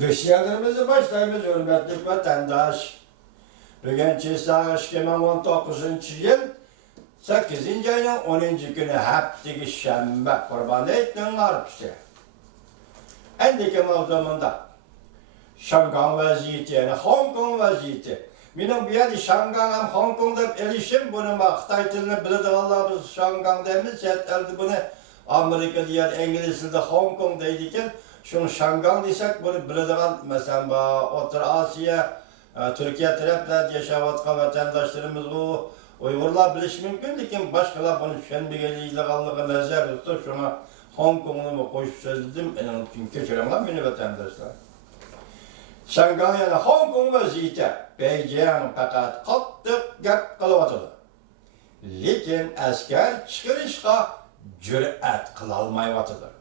Vesiyelerimizi başlayımız hürmetli vatandaş. Bugün Çiğsağ 2019 yıl 8. ayın 10. günü haftaki şembe kurban ettiğin arpısı. Endiki mevzumunda Şangan vaziyeti yani Hong Kong vaziyeti. Benim bir yerde Şangan hem Hong Kong'da erişim bunu Xitay tilini bildiğinler biz Şangan demiş. Elde bunu Amerika diğer İngilizce'de Hong Kong deydikken şunu Şangan desek bunu bildiğin mesela Orta Asya, Türkiye taraflarda yaşayan vatandaşlarımız bu Uygurlar biliş mümkün lekin başkalar bunu düşünmeyeliğine nazar tuttu şuna Hong Kong'u mu koşup söyledim çünkü geçiremem beni vatandaşlar. Şangan yani Hong Kong vaziyeti Beijing fakat kattık gap kılıvatıdı. Lekin asker çıkırışka cüret kılalmayvatıdır.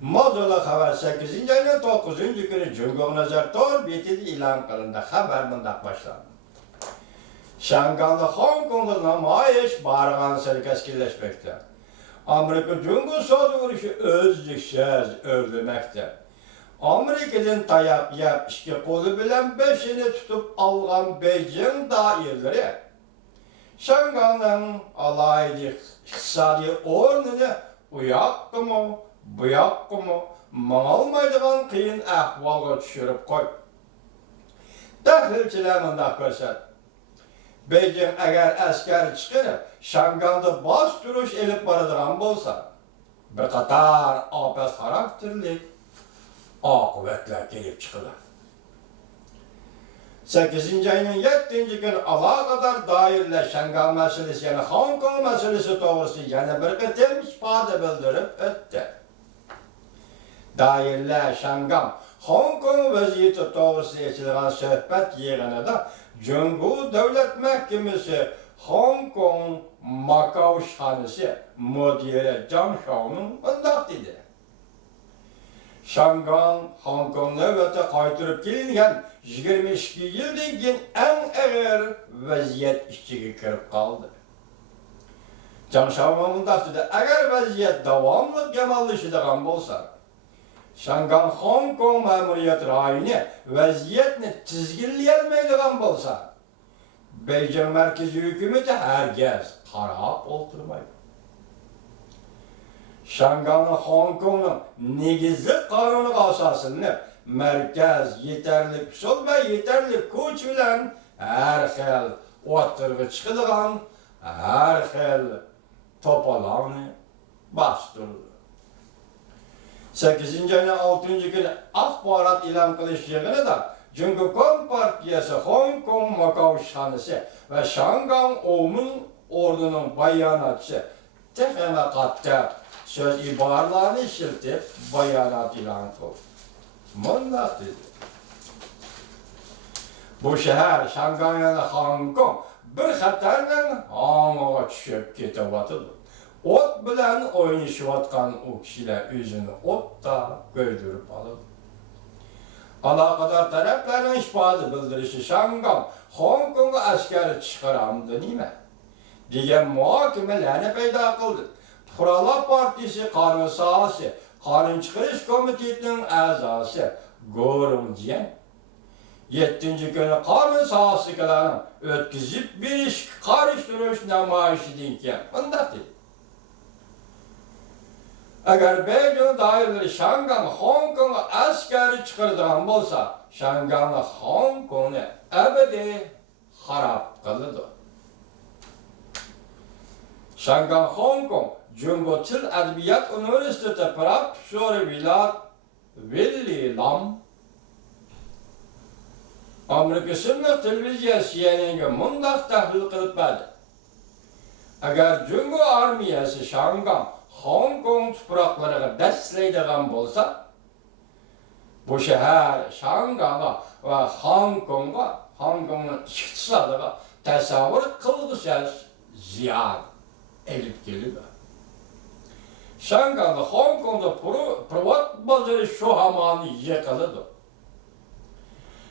Modula haber 8. ayın 9. günü Cumhur Nazar Tor betidi ilan kılındı. Haber bundak başlandı. Şangan'da Hong Kong'da namayiş barıgan serkeskileşmekte. Amerika Cumhur Soğudu vuruşu özlüksiz öldürmekte. Amerika'dan tayak yap iki kolu bilen 5'ini tutup algan Beijing dairleri Şangan'ın alaylı iktisadi ornunu uyakkı mı, buyakkı mı, mağalmaydıgan kıyın ahvalga düşürüp koy. Tahlilçilerimden görsel. Beijing eğer asker çıkırıp Şangan'da bas duruş elip barıdıran bolsa bir katar apes karakterli akıbetler gelip çıkılır. 8. ayının 7. günü alakadar dairle Şangan meselesi yani Hong Kong meselesi doğrusu yani bir kıtım ifade bildirip öttü. Dairle Şangan Hong Kong vaziyeti doğrusu geçilen sohbet yerine de Cumhur Devlet Mahkemesi Hong Kong Macau şanesi müdiri Zhang Shao'nun ındak dedi. Şangan, Hong Kong növbete qaytırıp kelingen 22 yıldan keyin en ağır vaziyet içine kirip kaldı. Zhang Shao mundaq dedi, eğer vaziyet davamlı kemallaşıdığan bolsa, Şangan Hong Kong memuriyet rayını vaziyetini tizginleyelmeydiğan bolsa, Beijing merkezi hükümeti herkes qarab olturmaydı. Şangan'ın Hong Kong'un negizli kanunu asasını merkez yeterli pişol ve yeterli güç bilen her xil o'tirg'i çıkıdığan her xil topalarını bastırdı. 8. ayın 6. günü axbarat ilan qilish yig'ini da Cumhur Partiyası Hong Kong Macau şanısı ve Şangan O'mun ordunun bayanatçı texeme qattiq söz ibarlarını işiltip bayanat ilan kıldı. Mundaq dedi. Bu şehir Şangan yani Hong Kong bir xatarla ağına düşüp ketevatıdı. Ot bilen oynayışıvatkan o kişiler yüzünü otta göydürüp aldı. Alakadar tarafların ispadı bildirişi Şangan Hong Kong'a askeri çıkaramdı nime? Diyen muhakemelerini peyda kıldı. Kurala Partisi Kanun Sahası, Kanun Çıkarış Komitetinin azası Gorun diyen 7. günü Kanun Sahası kalanın ötkizip bir iş karıştırış namayışı dinken bunda dedi. Eğer Beijing dairleri Şangan Hong Kong'a askeri çıkardığın bolsa, Şangan'la Hong Kong'u ebedi harap kılıdı. Şangan Hong Kong Cumhur Til Edebiyat Üniversitesi Profesörü Willy Lam Amerika Sınıf Televizyası CNN'e mundaq tahlil kılıp verdi. Eğer Cumhur Armiyası Şangan Hong Kong topraklarına dəstəkləyidiğən bolsa, bu şehir Şangan'a ve Hong Kong'un iktisadına təsavvur kılgısız ziyan elip gelir. Şangan'da Hong Kong'da privat bazarı şu hamanı yıkılıdı.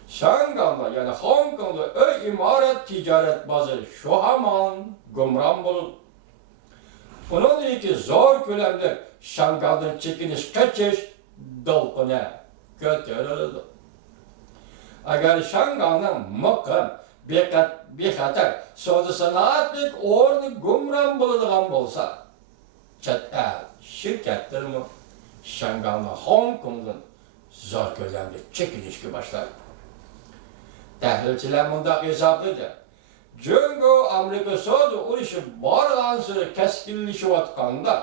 Şangan'da yani Hong Kong'da imaret ticaret bazarı şu haman gümran bulundu. Bunun iki zor kölemde Şangan'dan çekiniş kaçış dolkuna götürüldü. Agar Şangay'ın mıkım, bexatar, savdo sanoatlik o'rni gumron bo'ladigan bo'lsa, chet el shirkatlarmi Şangayni Hong Kongdan zor ko'lamda chekinishga boshlaydi. Tahlilchilar bunday hisoblaydi. Jungo Amerika savdo urushi borgan-sari keskinlashayotganda,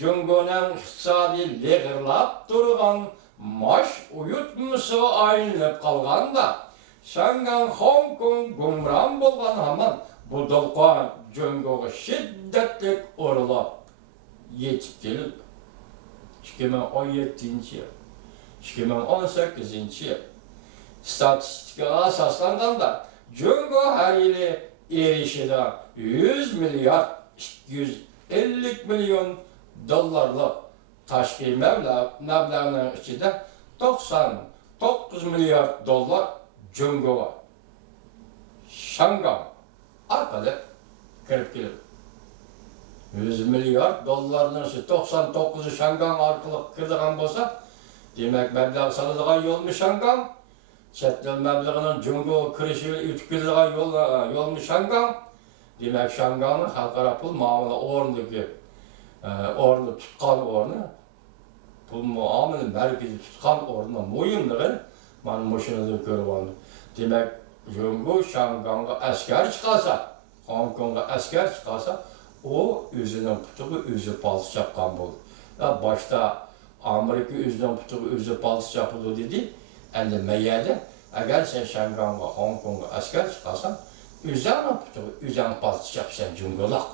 Jungoning iqtisodiy leg'irlab turgan mash uyutmasiga aylanib qolganda, Şangay Hong Kong gumron bo'lgan hamon bu dolqon Jungoga shiddatli urilib yetib keldi. 2017-yil, 2018-yil statistikaga asoslanganda Jungo har yili erishadigan 100 milliard 250 milyon dollarlik tashqi mablag'ning ichida 99 milyard dollar Jungoga Şangay orqali kirib keladi. 100 milyard dollarning 99'u Şangay orqali kiradigan bo'lsa, demak mablag' soladigan yo'lmi Şangay? Chet el mablag'ining Jungoga kirishi o'tib keladigan yo'lmi Şangay? Demak Şangayning xalqaro pul muomala o'rnidagi o'rni tutgan o'rni, pul muomala markazi tutgan o'rni muhimligini mana mushundan ko'rib oldim. Demak Jungo Şangayga askar chiqarsa, Hong Kongga askar chiqarsa, o o'zining putiga o'zi palto chapgan bo'ldi. Boshda Amerika o'zining putiga o'zi palto chapadi dedi. Endi mayada, agar sen Şangayga, Hong Kongga askar chiqarsan, o'zining putiga o'zing palto chapsan Jungolar.